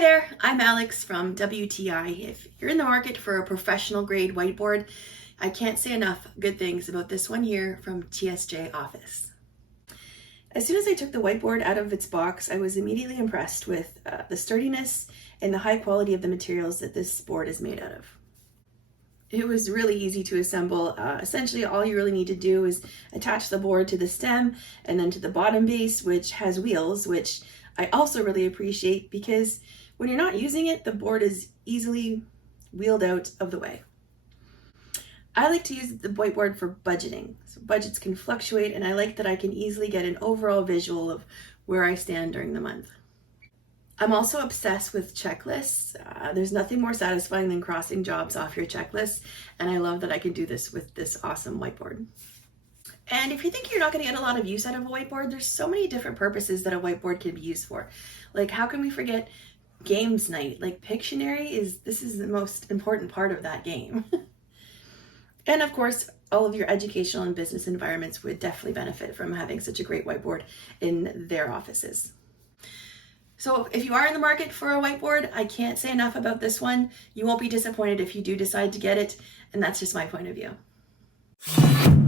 Hi there, I'm Alex from WTI. If you're in the market for a professional grade whiteboard, I can't say enough good things about this one here from TSJ Office. As soon as I took the whiteboard out of its box, I was immediately impressed with the sturdiness and the high quality of the materials that this board is made out of. It was really easy to assemble. Essentially, all you really need to do is attach the board to the stem and then to the bottom base, which has wheels, which I also really appreciate because when you're not using it, the board is easily wheeled out of the way. I like to use the whiteboard for budgeting. So budgets can fluctuate, and I like that I can easily get an overall visual of where I stand during the month. I'm also obsessed with checklists. There's nothing more satisfying than crossing jobs off your checklist, and I love that I can do this with this awesome whiteboard. And if you think you're not going to get a lot of use out of a whiteboard, there's so many different purposes that a whiteboard can be used for. Like, how can we forget games night? Like, Pictionary this is the most important part of that game. And of course, all of your educational and business environments would definitely benefit from having such a great whiteboard in their offices. So if you are in the market for a whiteboard, I can't say enough about this one. You won't be disappointed if you do decide to get it, and that's just my point of view.